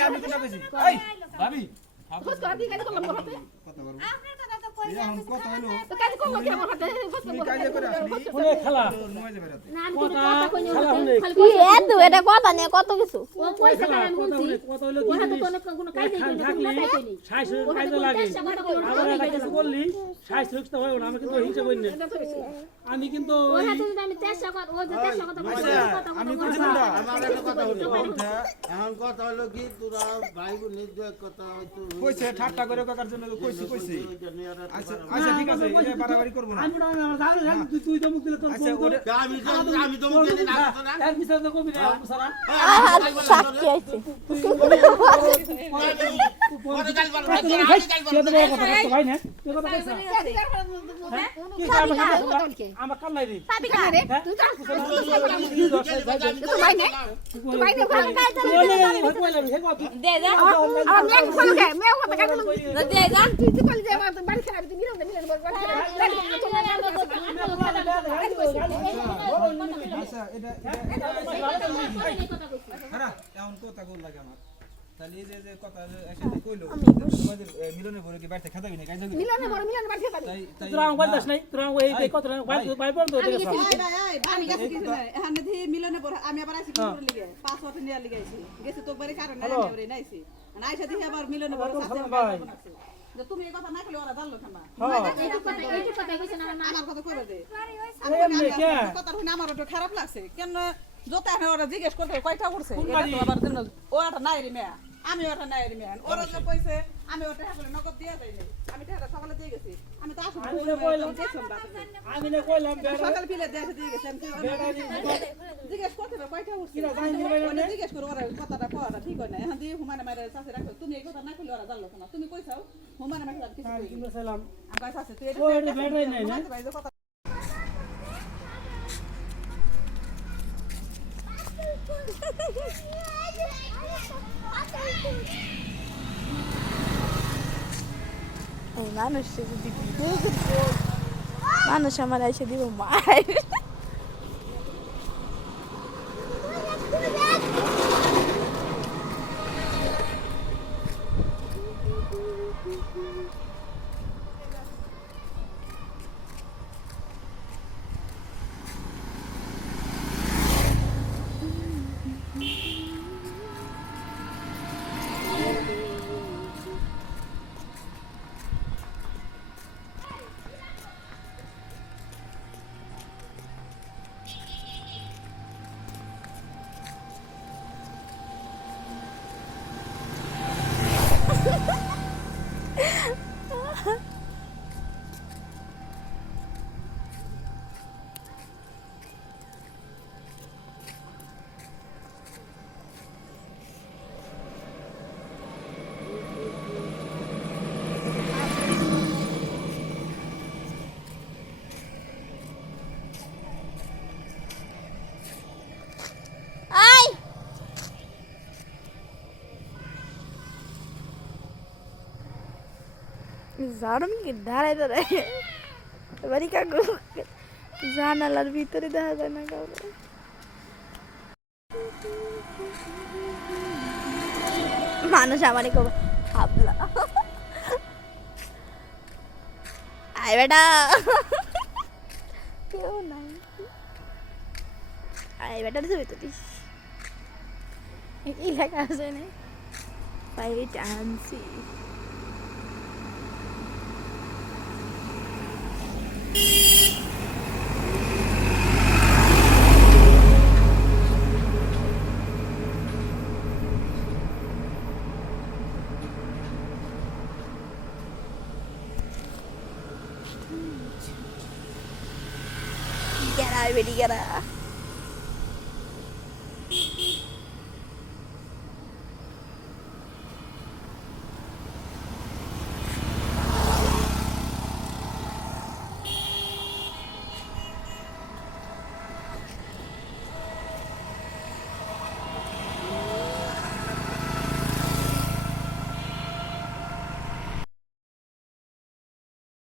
আমি তো না ভাবি করলাম বলব এখন কথা হলো তো কাইজা করল? কি আমার হাতে তুমি কাজে করে আসলি আমি কত কিছু? হয় কিন্তু হিসেব করি আমি কিন্তু ও হাতে যদি আমি চেষ্টা কর ও যে চেষ্টা কথা হলো ওইটা এখন কথা হলো কি তোরা ভাই বোনের যে কথা হয়তো ঠাট্টা করে কাকার জন্য কইছি কইছি আচ্ছা আচ্ছা ঠিক আছে এটা বাড়াবাড়ি করব না আমি তুই তুই তো মুখ দিলে তোর আচ্ছা ওটা আমি তো আমি তো মুখে দিই না তো না এর পিছনে তো কবি না সারা সাক্ষী আছে পরে গাল বাল তুই তো বলছো ভাই না তুই কথা কইছ কি কাম আমার কাম নাই রে পাবি না রে তুই তো ভাই না ভাই না দে যা আর মেয়ে ফলো মেয়ে কথা কাজ দে যা তুই তুই কল যে বাড়ি আচ্ছা এটা হ্যাঁ এখন কথা কল লাগে আমার তাহলে এই যে কথা একসাথে কইলো তোমাদের মিলনের পরে কি বাড়িতে খাতাবি না কাজে মিলনে বড় মিলনে বাড়ি খারাপ তাই তোরা আমার বাড়ি নাই তোরা এই এই কথা ভাই ভাই বন্ধ হয়ে গেছে আমি গেছি কিছু নাই এখানে ধি মিলনে পড়া আমি আবার আসি কি করে লিগে পাঁচ বছর নিয়ে লিগে আইছি গেছি তো বাড়ি কারণ নাই আমি নাইছি আইসা দেখি আবার মিলনে পড়া সাথে তুমি এই কথা না কইলে ওরা জানলো কেন? আমার কথা কইবে দে এমনি কথা শুনে আমার একটু খারাপ লাগছে। কেন যত ওরা জিজ্ঞেস করতে কয়টা জন্য ও একটা নাই রে মেয়া। আমি ওটা নাই রে মেয়া। ওরা যে কইছে আমি ওটা বলে নগদ দিয়া যাই নাই। আমি টাকা সকালে দিয়ে গেছি। আমি তো আসলে আমি কইলাম। আমি না কইলাম বেড়া সকাল ফিলে দেশে দিয়ে গেছি আমি জিজ্ঞেস করতে হবে কয়টা উঠছে? কিরা জিজ্ঞেস করে ওরা কথাটা কওয়াটা ঠিক হয় না। এখন দিয়ে হুমানে মারে চাষে রাখো তুমি এই কথা না কইলে ওরা জানলো না তুমি কইছাও হুমানে মারে কিছু কই কিন্তু ছিলাম আমি চাষে তুই ও এটা বেড়াই নাই না? ভাই যে কথা এই মানুষ যদি ভিডিও করব মানুষ আমার জারম কি দাঁড়ায় দাঁড়ায় বাড়ি কাকু জানালার ভিতরে দেখা যায় না কাউকে মানুষ আমারই খুব হাবলা আয় বেটা কেউ নাই আয় বেটার ছবি তুলিস এই লেখা আছে না ফাইট আনছি വെടിക്കറ